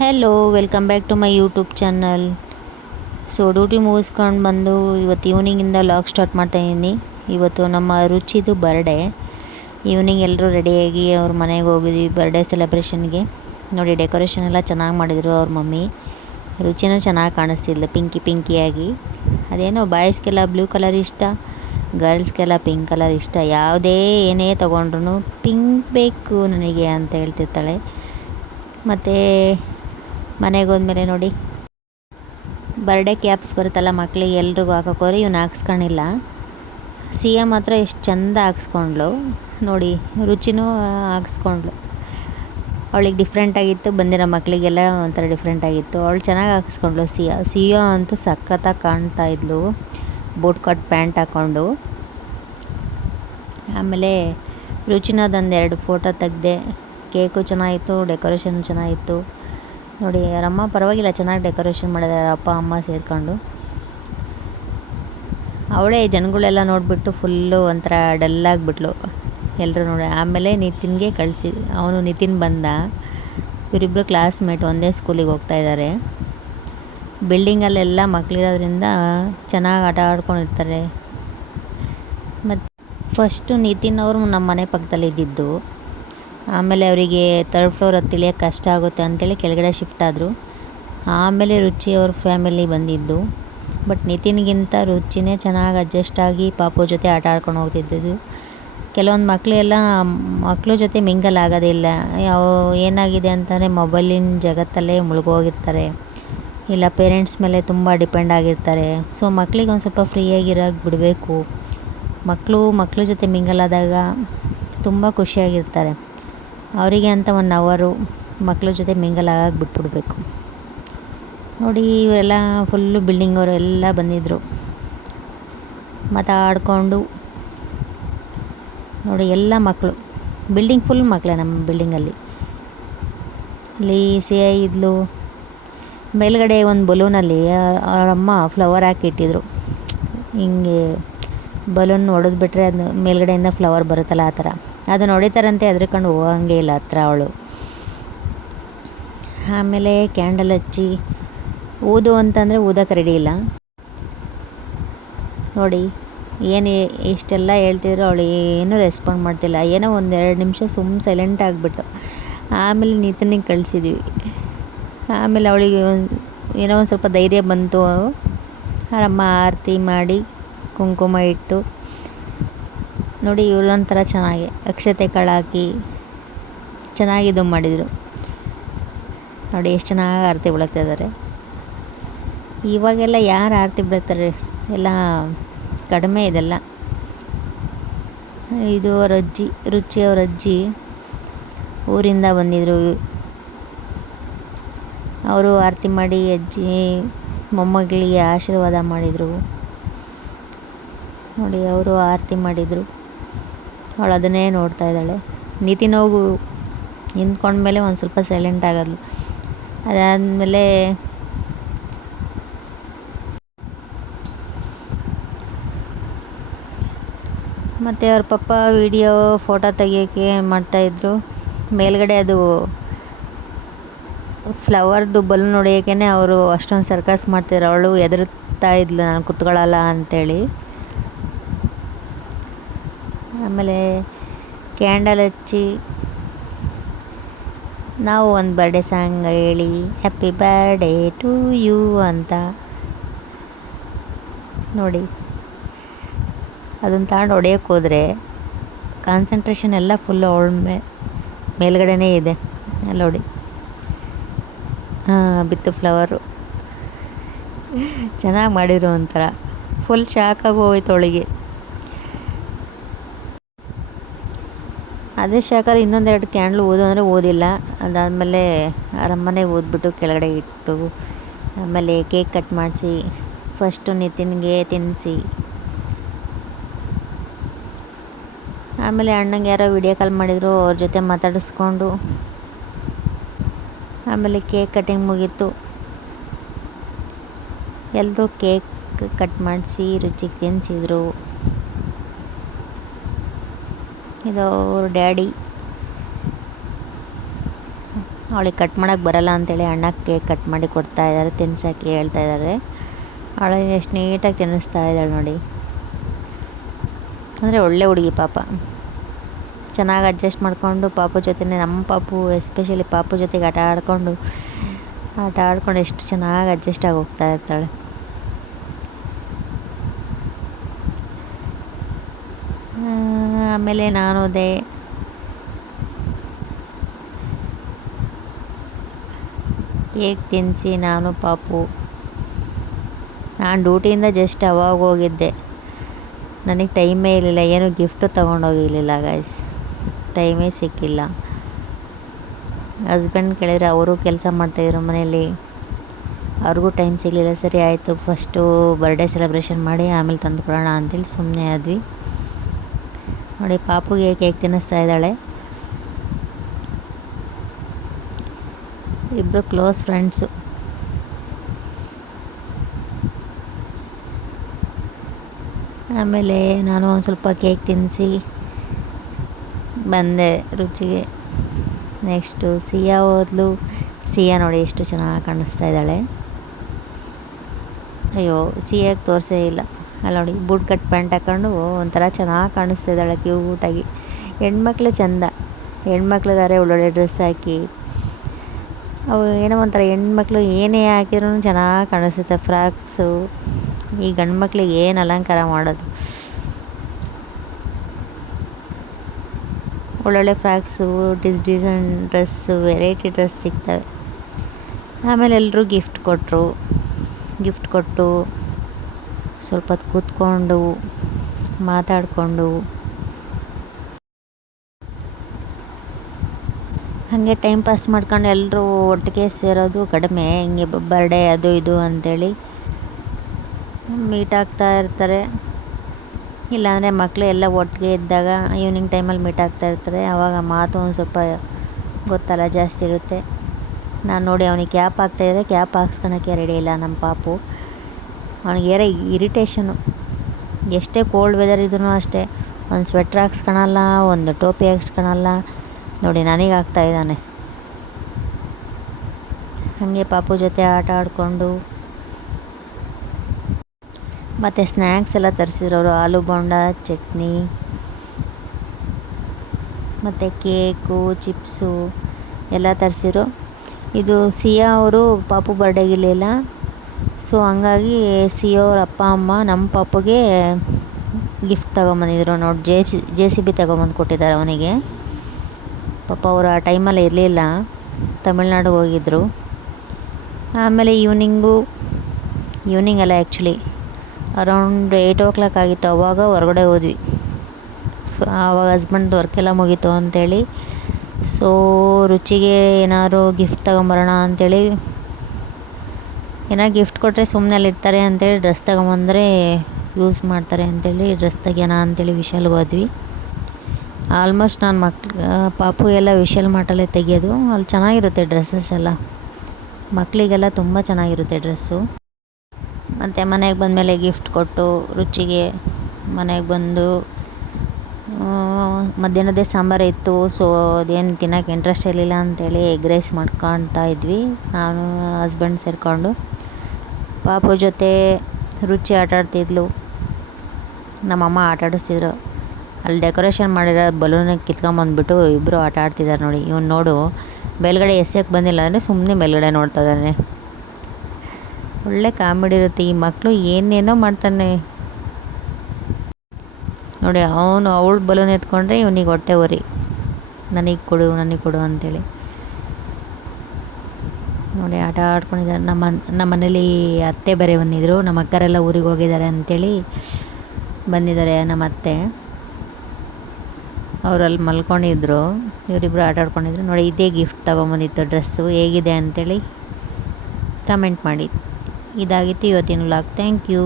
Hello welcome back to my YouTube channel. So duty ಮುಗಿಸ್ಕೊಂಡು ಬಂದು ಇವತ್ತು ಈವ್ನಿಂಗಿಂದ ಲಾಗ್ ಸ್ಟಾರ್ಟ್ ಮಾಡ್ತಾಯಿದ್ದೀನಿ. ಇವತ್ತು ನಮ್ಮ ರುಚಿದು ಬರ್ಡೇ. ಈವ್ನಿಂಗ್ ಎಲ್ಲರೂ ರೆಡಿಯಾಗಿ ಅವ್ರ ಮನೆಗೆ ಹೋಗಿದ್ವಿ ಬರ್ಡೇ ಸೆಲೆಬ್ರೇಷನ್ಗೆ. ನೋಡಿ ಡೆಕೋರೇಷನ್ ಎಲ್ಲ ಚೆನ್ನಾಗಿ ಮಾಡಿದರು ಅವ್ರ ಮಮ್ಮಿ. ರುಚಿನೂ ಚೆನ್ನಾಗಿ ಕಾಣಿಸ್ತಿದ್ಲು ಪಿಂಕಿಯಾಗಿ. ಅದೇನೋ ಬಾಯ್ಸ್ಗೆಲ್ಲ ಬ್ಲೂ ಕಲರ್ ಇಷ್ಟ, ಗರ್ಲ್ಸ್ಗೆಲ್ಲ ಪಿಂಕ್ ಕಲರ್ ಇಷ್ಟ. ಯಾವುದೇ ಏನೇ ತೊಗೊಂಡ್ರು ಪಿಂಕ್ ಬೇಕು ನನಗೆ ಅಂತ ಹೇಳ್ತಿರ್ತಾಳೆ. ಮತ್ತು ಮನೆಗೆ ಹೋದ್ಮೇಲೆ ನೋಡಿ ಬರ್ಡೇ ಕ್ಯಾಪ್ಸ್ ಬರುತ್ತಲ್ಲ ಮಕ್ಕಳಿಗೆ ಎಲ್ರಿಗೂ ಹಾಕೋಕೋರಿ, ಇವ್ನು ಹಾಕ್ಸ್ಕೊಂಡಿಲ್ಲ. ಸಿಯಾ ಮಾತ್ರ ಎಷ್ಟು ಚೆಂದ ಹಾಕ್ಸ್ಕೊಂಡ್ಳು ನೋಡಿ. ರುಚಿನೂ ಹಾಕ್ಸ್ಕೊಂಡ್ಳು. ಅವಳಿಗೆ ಡಿಫ್ರೆಂಟಾಗಿತ್ತು, ಬಂದಿರೋ ಮಕ್ಕಳಿಗೆಲ್ಲ ಒಂಥರ ಡಿಫ್ರೆಂಟಾಗಿತ್ತು. ಅವಳು ಚೆನ್ನಾಗಿ ಹಾಕ್ಸ್ಕೊಂಡ್ಳು. ಸಿಯಾ ಅಂತೂ ಸಖತ್ತಾಗಿ ಕಾಣ್ತಾ ಇದ್ಲು ಬೂಟ್ ಕಟ್ ಪ್ಯಾಂಟ್ ಹಾಕ್ಕೊಂಡು. ಆಮೇಲೆ ರುಚಿನದೊಂದೆರಡು ಫೋಟೋ ತೆಗ್ದೆ. ಕೇಕು ಚೆನ್ನಾಗಿತ್ತು, ಡೆಕೋರೇಷನ್ ಚೆನ್ನಾಗಿತ್ತು ನೋಡಿ. ಅವರಮ್ಮ ಪರವಾಗಿಲ್ಲ ಚೆನ್ನಾಗಿ ಡೆಕೋರೇಷನ್ ಮಾಡಿದ್ದಾರೆ, ಅಪ್ಪ ಅಮ್ಮ ಸೇರಿಕೊಂಡು. ಅವಳೇ ಜನಗಳೆಲ್ಲ ನೋಡಿಬಿಟ್ಟು ಫುಲ್ಲು ಒಂಥರ ಡಲ್ಲಾಗಿಬಿಟ್ಲು ಎಲ್ಲರೂ ನೋಡಿ. ಆಮೇಲೆ ನಿತಿನ್ಗೆ ಅವನು ನಿತಿನ್ ಬಂದ. ಇವರಿಬ್ಬರು ಕ್ಲಾಸ್ಮೇಟ್, ಒಂದೇ ಸ್ಕೂಲಿಗೆ ಹೋಗ್ತಾ ಇದ್ದಾರೆ. ಬಿಲ್ಡಿಂಗಲ್ಲೆಲ್ಲ ಮಕ್ಕಳಿರೋದ್ರಿಂದ ಚೆನ್ನಾಗಿ ಆಟ ಆಡ್ಕೊಂಡಿರ್ತಾರೆ. ಮತ್ತು ಫಸ್ಟು ನಿತಿನ್ ಅವರು ನಮ್ಮ ಮನೆ ಪಕ್ಕದಲ್ಲಿ ಇದ್ದಿದ್ದು. ಆಮೇಲೆ ಅವರಿಗೆ ಥರ್ಡ್ ಫ್ಲೋರ್ ಹತ್ತಿಳಿಯೋಕ್ಕೆ ಕಷ್ಟ ಆಗುತ್ತೆ ಅಂತೇಳಿ ಕೆಳಗಡೆ ಶಿಫ್ಟ್ ಆದರು. ಆಮೇಲೆ ರುಚಿ ಅವ್ರ ಫ್ಯಾಮಿಲಿ ಬಂದಿದ್ದು. ಬಟ್ ನಿತಿನ್ಗಿಂತ ರುಚಿನೇ ಚೆನ್ನಾಗಿ ಅಡ್ಜಸ್ಟ್ ಆಗಿ ಪಾಪು ಜೊತೆ ಆಟ ಆಡ್ಕೊಂಡು ಹೋಗ್ತಿದ್ದದ್ದು. ಕೆಲವೊಂದು ಮಕ್ಕಳ ಜೊತೆ ಮಿಂಗಲ್ ಆಗೋದಿಲ್ಲ. ಏನಾಗಿದೆ ಅಂತಂದರೆ ಮೊಬೈಲಿನ ಜಗತ್ತಲ್ಲೇ ಮುಳುಗೋಗಿರ್ತಾರೆ, ಇಲ್ಲ ಪೇರೆಂಟ್ಸ್ ಮೇಲೆ ತುಂಬ ಡಿಪೆಂಡ್ ಆಗಿರ್ತಾರೆ. ಸೊ ಮಕ್ಕಳಿಗೆ ಒಂದು ಸ್ವಲ್ಪ ಫ್ರೀಯಾಗಿರೋಕ್ಕೆ ಬಿಡಬೇಕು. ಮಕ್ಕಳ ಜೊತೆ ಮಿಂಗಲ್ ಆದಾಗ ತುಂಬ ಖುಷಿಯಾಗಿರ್ತಾರೆ. ಅವರಿಗೆ ಅಂತ 1 ಅವರು ಮಕ್ಕಳ ಜೊತೆ ಮಿಂಗಲ್ ಆಗಾಕೆ ಬಿಟ್ಬಿಡ್ಬೇಕು ನೋಡಿ. ಇವರೆಲ್ಲ ಫುಲ್ಲು ಬಿಲ್ಡಿಂಗವರು ಎಲ್ಲ ಬಂದಿದ್ದರು ಮಾತಾಡಿಕೊಂಡು ನೋಡಿ. ಎಲ್ಲ ಮಕ್ಕಳು, ಬಿಲ್ಡಿಂಗ್ ಫುಲ್ ಮಕ್ಕಳೇ ನಮ್ಮ ಬಿಲ್ಡಿಂಗಲ್ಲಿ. ಇಲ್ಲಿ ಸಿಐ ಇದ್ಲು. ಮೇಲ್ಗಡೆ ಒಂದು ಬಲೂನಲ್ಲಿ ಅವರಮ್ಮ ಫ್ಲವರ್ ಹಾಕಿಟ್ಟಿದ್ರು. ಹಿಂಗೆ ಬಲೂನ್ ಹೊಡೆದ್ಬಿಟ್ರೆ ಅದು ಮೇಲ್ಗಡೆಯಿಂದ ಫ್ಲವರ್ ಬರುತ್ತಲ್ಲ, ಆ ಥರ. ಅದನ್ನು ಹೊಡಿತಾರಂತೆ, ಹೆದರ್ಕೊಂಡು ಹೋಗಂಗೆ ಇಲ್ಲ ಹತ್ರ ಅವಳು. ಆಮೇಲೆ ಕ್ಯಾಂಡಲ್ ಹಚ್ಚಿ ಊದು ಅಂತಂದರೆ ಊದಕ್ಕೆ ರೆಡಿ ಇಲ್ಲ ನೋಡಿ. ಇಷ್ಟೆಲ್ಲ ಹೇಳ್ತಿದ್ರು, ಅವಳು ಏನೂ ರೆಸ್ಪಾಂಡ್ ಮಾಡ್ತಿಲ್ಲ. ಏನೋ 1-2 ನಿಮಿಷ ಸೈಲೆಂಟ್ ಆಗಿಬಿಟ್ಟು ಆಮೇಲೆ ನಿತಿನಿಗೆ ಕಳಿಸಿದ್ವಿ. ಆಮೇಲೆ ಅವಳಿಗೆ ಏನೋ ಒಂದು ಸ್ವಲ್ಪ ಧೈರ್ಯ ಬಂತು. ಅವರಮ್ಮ ಆರತಿ ಮಾಡಿ ಕುಂಕುಮ ಇಟ್ಟು ನೋಡಿ. ಇವ್ರದೊಂಥರ ಚೆನ್ನಾಗಿ ಅಕ್ಷತೆ ಕಾಳಾಕಿ ಚೆನ್ನಾಗಿದ್ದು ಮಾಡಿದರು ನೋಡಿ. ಎಷ್ಟು ಚೆನ್ನಾಗಿ ಆರತಿ ಬೆಳಗ್ತಾ ಇದ್ದಾರೆ. ಇವಾಗೆಲ್ಲ ಯಾರು ಆರತಿ ಬೆಳಗ್ತಾರೆ, ಎಲ್ಲ ಕಡಿಮೆ ಇದೆಲ್ಲ. ಇದು ಅವ್ರ ಅಜ್ಜಿ, ರುಚಿ ಅವ್ರ ಅಜ್ಜಿ ಊರಿಂದ ಬಂದಿದ್ದರು. ಅವರು ಆರತಿ ಮಾಡಿ ಅಜ್ಜಿ ಮೊಮ್ಮಗಳಿಗೆ ಆಶೀರ್ವಾದ ಮಾಡಿದರು ನೋಡಿ. ಅವರು ಆರತಿ ಮಾಡಿದರು. ಅವಳು ಅದನ್ನೇ ನೋಡ್ತಾ ಇದ್ದಾಳೆ. ನಿತಿನ್ ಹೋಗು ನಿಂತ್ಕೊಂಡ್ಮೇಲೆ ಒಂದು ಸ್ವಲ್ಪ ಸೈಲೆಂಟ್ ಆಗೋದ್ಲು. ಅದಾದಮೇಲೆ ಮತ್ತು ಅವ್ರ ಪಪ್ಪ ವಿಡಿಯೋ ಫೋಟೋ ತೆಗಿಯೋಕ್ಕೆ ಮಾಡ್ತಾಯಿದ್ರು. ಮೇಲ್ಗಡೆ ಅದು ಫ್ಲವರ್ದು ಬಲೂನ್ ಹೊಡಿಯೋಕೆ ಅವರು ಅಷ್ಟೊಂದು ಸರ್ಕಸ್ ಮಾಡ್ತಿದ್ರು. ಅವಳು ಹೆದರ್ತಾ ಇದ್ಲು, ನಾನು ಕುತ್ಕೊಳ್ಳಲ್ಲ ಅಂಥೇಳಿ. ಆಮೇಲೆ ಕ್ಯಾಂಡಲ್ ಹಚ್ಚಿ ನಾವು ಒಂದು ಬರ್ಡೇ ಸಾಂಗ್ ಹೇಳಿ ಹ್ಯಾಪಿ ಬರ್ಡೇ ಟು ಯು ಅಂತ ನೋಡಿ. ಅದನ್ನು ತಗೊಂಡು ಹೊಡೆಯೋಕ್ಕೆ ಹೋದರೆ ಕಾನ್ಸಂಟ್ರೇಷನ್ ಎಲ್ಲ ಫುಲ್ಲು ಅವಳ ಮೇಲ್ಗಡೆನೇ ಇದೆ. ಅಲ್ಲಿ ನೋಡಿ, ಬಿತ್ತು ಫ್ಲವರು. ಚೆನ್ನಾಗಿ ಮಾಡಿದ್ರು. ಒಂಥರ ಫುಲ್ ಶಾಕಾಗಿ ಹೋಯ್ತು ಅವಳಿಗೆ. ಅದೇ ಶಾಕಲ್ಲಿ ಇನ್ನೊಂದೆರಡು ಕ್ಯಾಂಡ್ಲು ಓದು ಅಂದರೆ ಓದಿಲ್ಲ. ಅದಾದಮೇಲೆ ಅವರಮ್ಮನೆ ಓದ್ಬಿಟ್ಟು ಕೆಳಗಡೆ ಇಟ್ಟು, ಆಮೇಲೆ ಕೇಕ್ ಕಟ್ ಮಾಡಿಸಿ ಫಸ್ಟು ನಿತಿನ್ಗೆ ತಿನ್ನಿಸಿ, ಆಮೇಲೆ ಅಣ್ಣಂಗೆ ಯಾರೋ ವಿಡಿಯೋ ಕಾಲ್ ಮಾಡಿದರು, ಅವ್ರ ಜೊತೆ ಮಾತಾಡಿಸ್ಕೊಂಡು ಆಮೇಲೆ ಕೇಕ್ ಕಟಿಂಗ್ ಮುಗೀತು. ಎಲ್ಲರೂ ಕೇಕ್ ಕಟ್ ಮಾಡಿಸಿ ರುಚಿಗೆ ತಿನ್ನಿಸಿದ್ರು. ಇದು ಅವ್ರ ಡ್ಯಾಡಿ ಅವಳಿಗೆ ಕಟ್ ಮಾಡೋಕ್ಕೆ ಬರಲ್ಲ ಅಂತೇಳಿ ಅಣ್ಣ ಕೇಕ್ ಕಟ್ ಮಾಡಿ ಕೊಡ್ತಾ ಇದ್ದಾರೆ, ತಿನ್ಸೋಕ್ಕೆ ಹೇಳ್ತಾ ಇದ್ದಾರೆ. ಅವಳಿಗೆ ಎಷ್ಟು ನೀಟಾಗಿ ತಿನ್ನಿಸ್ತಾ ಇದ್ದಾಳೆ ನೋಡಿ. ಅಂದರೆ ಒಳ್ಳೆ ಹುಡುಗಿ ಪಾಪ, ಚೆನ್ನಾಗಿ ಅಡ್ಜಸ್ಟ್ ಮಾಡಿಕೊಂಡು ಪಾಪು ಜೊತೆನೇ, ನಮ್ಮ ಪಾಪು ಎಸ್ಪೆಷಲಿ ಪಾಪು ಜೊತೆಗೆ ಆಟ ಆಡ್ಕೊಂಡು ಎಷ್ಟು ಚೆನ್ನಾಗಿ ಅಡ್ಜಸ್ಟ್ ಆಗಿ ಹೋಗ್ತಾ ಇರ್ತಾಳೆ. ಆಮೇಲೆ ನಾನು ಅದೇ ಕೇಕ್ ತಿನ್ನಿಸಿ ನಾನು ಪಾಪು, ನಾನು ಡ್ಯೂಟಿಯಿಂದ ಜಸ್ಟ್ ಅವಾಗ ಹೋಗಿದ್ದೆ, ನನಗೆ ಟೈಮೇ ಇರಲಿಲ್ಲ, ಏನು ಗಿಫ್ಟು ತೊಗೊಂಡೋಗಿರಲಿಲ್ಲ ಗೈಸ್, ಟೈಮೇ ಸಿಕ್ಕಿಲ್ಲ. ಹಸ್ಬೆಂಡ್ ಕೇಳಿದರೆ ಅವರು ಕೆಲಸ ಮಾಡ್ತಾಯಿದ್ರು ಮನೆಯಲ್ಲಿ, ಅವ್ರಿಗೂ ಟೈಮ್ ಸಿಗಲಿಲ್ಲ. ಸರಿ ಆಯಿತು, ಫಸ್ಟು ಬರ್ಡೇ ಸೆಲೆಬ್ರೇಷನ್ ಮಾಡಿ ಆಮೇಲೆ ತಂದು ಕೊಡೋಣ ಅಂತೇಳಿ ಸುಮ್ಮನೆ ಆದ್ವಿ. ನೋಡಿ ಪಾಪುಗೆ ಕೇಕ್ ತಿನ್ನಿಸ್ತಾ ಇದ್ದಾಳೆ. ಇಬ್ಬರು ಕ್ಲೋಸ್ ಫ್ರೆಂಡ್ಸು. ಆಮೇಲೆ ನಾನು ಒಂದು ಸ್ವಲ್ಪ ಕೇಕ್ ತಿನ್ನಿಸಿ ಬಂದೆ ರುಚಿಗೆ. ನೆಕ್ಸ್ಟು ಸಿಯಾ ಹೋದ್ಲು. ಸಿಯಾ ನೋಡಿ ಎಷ್ಟು ಚೆನ್ನಾಗಿ ಕಾಣಿಸ್ತಾ ಇದ್ದಾಳೆ. ಅಯ್ಯೋ ಸಿಯಾಗೆ ತೋರಿಸೇ ಇಲ್ಲ, ಅಲ್ಲಿ ನೋಡಿ ಬೂಟ್ ಕಟ್ ಪ್ಯಾಂಟ್ ಹಾಕ್ಕೊಂಡು ಒಂಥರ ಚೆನ್ನಾಗಿ ಕಾಣಿಸ್ತಾ ಇದ್ದಾಳೆ ಕ್ಯೂಟಾಗಿ. ಹೆಣ್ಮಕ್ಳು ಚೆಂದ, ಹೆಣ್ಮಕ್ಳಿಗಾರೆ ಒಳ್ಳೊಳ್ಳೆ ಡ್ರೆಸ್ ಹಾಕಿ, ಅವು ಏನೋ ಒಂಥರ ಹೆಣ್ಮಕ್ಳು ಏನೇ ಹಾಕಿದ್ರೂ ಚೆನ್ನಾಗಿ ಕಾಣಿಸುತ್ತೆ ಫ್ರಾಕ್ಸು. ಈ ಗಂಡು ಮಕ್ಳಿಗೆ ಏನು ಅಲಂಕಾರ ಮಾಡೋದು, ಒಳ್ಳೊಳ್ಳೆ frocks, design dress, variety dress ಸಿಗ್ತವೆ. ಆಮೇಲೆ ಎಲ್ಲರೂ ಗಿಫ್ಟ್ ಕೊಟ್ಟು ಸ್ವಲ್ಪ ಹೊತ್ತು ಕೂತ್ಕೊಂಡು ಮಾತಾಡಿಕೊಂಡು ಹಾಗೆ ಟೈಮ್ ಪಾಸ್ ಮಾಡ್ಕೊಂಡು ಎಲ್ಲರೂ ಒಟ್ಟಿಗೆ ಸೇರೋದು ಕಡಿಮೆ. ಹಿಂಗೆ ಬರ್ಡೇ ಅದು ಇದು ಅಂಥೇಳಿ ಮೀಟ್ ಆಗ್ತಾ ಇರ್ತಾರೆ. ಇಲ್ಲಾಂದರೆ ಮಕ್ಕಳು ಎಲ್ಲ ಒಟ್ಟಿಗೆ ಇದ್ದಾಗ ಈವ್ನಿಂಗ್ ಟೈಮಲ್ಲಿ ಮೀಟ್ ಆಗ್ತಾ ಇರ್ತಾರೆ, ಆವಾಗ ಮಾತು ಒಂದು ಸ್ವಲ್ಪ ಗೊತ್ತಲ್ಲ ಜಾಸ್ತಿ ಇರುತ್ತೆ. ನಾನು ನೋಡಿ ಅವನಿಗೆ ಕ್ಯಾಪ್ ಹಾಕ್ತಾಯಿದ್ರೆ ಕ್ಯಾಪ್ ಹಾಕ್ಸ್ಕೊಳಕ್ಕೆ ರೆಡಿ ಇಲ್ಲ ನಮ್ಮ ಪಾಪು. ಅವನಿಗೆ ಇರಿಟೇಷನು, ಎಷ್ಟೇ ಕೋಲ್ಡ್ ವೆದರ್ ಇದ್ರೂ ಅಷ್ಟೇ, ಒಂದು ಸ್ವೆಟ್ರ್ ಹಾಕ್ಸ್ಕೊಳಲ್ಲ, ಒಂದು ಟೋಪಿ ಹಾಕ್ಸ್ಕೊಳಲ್ಲ. ನೋಡಿ ನನಗೆ ಹಾಕ್ತಾಯಿದ್ದಾನೆ. ಹಾಗೆ ಪಾಪು ಜೊತೆ ಆಟ ಆಡಿಕೊಂಡು ಮತ್ತು ಸ್ನ್ಯಾಕ್ಸ್ ಎಲ್ಲ ತರಿಸಿರೋರು, ಆಲೂ ಬೋಂಡ, ಚಟ್ನಿ ಮತ್ತು ಕೇಕು, ಚಿಪ್ಸು ಎಲ್ಲ ತರಿಸಿರು. ಇದು ಸಿಯಾ ಅವರು ಪಾಪು ಬರ್ಡೇಗಿರಲಿಲ್ಲ, ಸೊ ಹಂಗಾಗಿ ಸಿಯಾ ಅವ್ರ ಅಪ್ಪ ಅಮ್ಮ ನಮ್ಮ ಪಾಪುಗೆ ಗಿಫ್ಟ್ ತೊಗೊಂಬಂದಿದ್ರು ನೋಡಿ. JCB ತೊಗೊಂಬಂದು ಕೊಟ್ಟಿದ್ದಾರೆ ಅವನಿಗೆ. ಪಾಪ ಅವರು ಆ ಟೈಮಲ್ಲಿ ಇರಲಿಲ್ಲ, ತಮಿಳ್ನಾಡಿಗೆ ಹೋಗಿದ್ದರು. ಆಮೇಲೆ ಈವ್ನಿಂಗ್ ಅಲ್ಲ ಆ್ಯಕ್ಚುಲಿ ಅರೌಂಡ್ 8 o'clock ಆಗಿತ್ತು, ಅವಾಗ ಹೊರಗಡೆ ಹೋದ್ವಿ. ಆವಾಗ ಹಸ್ಬೆಂಡ್ ವರ್ಕೆಲ್ಲ ಮುಗೀತು ಅಂಥೇಳಿ, ಸೊ ರುಚಿಗೆ ಏನಾದ್ರು ಗಿಫ್ಟ್ ತೊಗೊಂಬರೋಣ ಅಂಥೇಳಿ, ಏನಾರು ಗಿಫ್ಟ್ ಕೊಟ್ಟರೆ ಸುಮ್ಮನೆ ಅಲ್ಲಿರ್ತಾರೆ ಅಂಥೇಳಿ ಡ್ರೆಸ್ ತೊಗೊಂಬಂದರೆ ಯೂಸ್ ಮಾಡ್ತಾರೆ ಅಂಥೇಳಿ ಡ್ರೆಸ್ ತೆಗಿಯೋಣ ಅಂಥೇಳಿ ವಿಶಾಲ್ಗೆ ಹೋದ್ವಿ. ಆಲ್ಮೋಸ್ಟ್ ನಾನು ಪಾಪು ಎಲ್ಲ ವಿಶಾಲ್ ಮಾರ್ಟಲ್ಲೇ ತೆಗಿಯೋದು, ಅಲ್ಲಿ ಚೆನ್ನಾಗಿರುತ್ತೆ ಡ್ರೆಸ್ಸಸ್ ಎಲ್ಲ, ಮಕ್ಕಳಿಗೆಲ್ಲ ತುಂಬ ಚೆನ್ನಾಗಿರುತ್ತೆ ಡ್ರೆಸ್ಸು. ಮತ್ತು ಮನೆಗೆ ಬಂದಮೇಲೆ ಗಿಫ್ಟ್ ಕೊಟ್ಟು ರುಚಿಗೆ ಮನೆಗೆ ಬಂದು ಮಧ್ಯಾಹ್ನದೇ ಸಾಂಬಾರು ಇತ್ತು, ಸೊ ಅದೇನು ತಿನ್ನೋಕೆ ಇಂಟ್ರೆಸ್ಟ್ ಇರಲಿಲ್ಲ ಅಂಥೇಳಿ ಎಗ್ ರೈಸ್ ಮಾಡ್ಕೊಳ್ತಾ ಇದ್ವಿ ನಾನು ಹಸ್ಬೆಂಡ್ ಸೇರಿಕೊಂಡು. ಪಾಪು ಜೊತೆ ರುಚಿ ಆಟಾಡ್ತಿದ್ಲು, ನಮ್ಮಮ್ಮ ಆಟಾಡಿಸ್ತಿದ್ರು. ಅಲ್ಲಿ ಡೆಕೋರೇಷನ್ ಮಾಡಿರೋ ಬಲೂನಿಗೆ ಕಿತ್ಕೊಂಬಂದ್ಬಿಟ್ಟು ಇಬ್ಬರು ಆಟ ಆಡ್ತಿದ್ದಾರೆ ನೋಡಿ. ಇವನು ನೋಡು ಮೇಲ್ಗಡೆ ಎಸೆಯೋಕ್ಕೆ ಬಂದಿಲ್ಲ ಅಂದರೆ ಸುಮ್ಮನೆ ಮೇಲ್ಗಡೆ ನೋಡ್ತಾ ಇದ್ದಾನೆ. ಒಳ್ಳೆ ಕಾಮಿಡಿ ಇರುತ್ತೆ, ಈ ಮಕ್ಕಳು ಏನೇನೋ ಮಾಡ್ತಾನೆ ನೋಡಿ. ಅವಳು ಬಲೂನ್ ಎತ್ಕೊಂಡ್ರೆ ಇವನಿಗೆ ಹೊಟ್ಟೆ ಉರಿ, ನನಗೆ ಕೊಡು ಅಂತೇಳಿ ನೋಡಿ ಆಟ ಆಡ್ಕೊಂಡಿದ್ದಾರೆ. ನಮ್ಮ ಮನೇಲಿ ಅತ್ತೆ ಬೇರೆ ಬಂದಿದ್ದರು, ನಮ್ಮ ಅಕ್ಕರೆಲ್ಲ ಊರಿಗೆ ಹೋಗಿದ್ದಾರೆ ಅಂಥೇಳಿ ಬಂದಿದ್ದಾರೆ ನಮ್ಮ ಅತ್ತೆ. ಅವರಲ್ಲಿ ಮಲ್ಕೊಂಡಿದ್ರು, ಇವರಿಬ್ಬರು ಆಟ ಆಡ್ಕೊಂಡಿದ್ರು ನೋಡಿ. ಇದೇ ಗಿಫ್ಟ್ ತೊಗೊಂಬಂದಿತ್ತು ಡ್ರೆಸ್ಸು, ಹೇಗಿದೆ ಅಂಥೇಳಿ ಕಮೆಂಟ್ ಮಾಡಿ. ಇದಾಗಿತ್ತು ಇವತ್ತಿನ ವ್ಲಾಗ್. Thank you.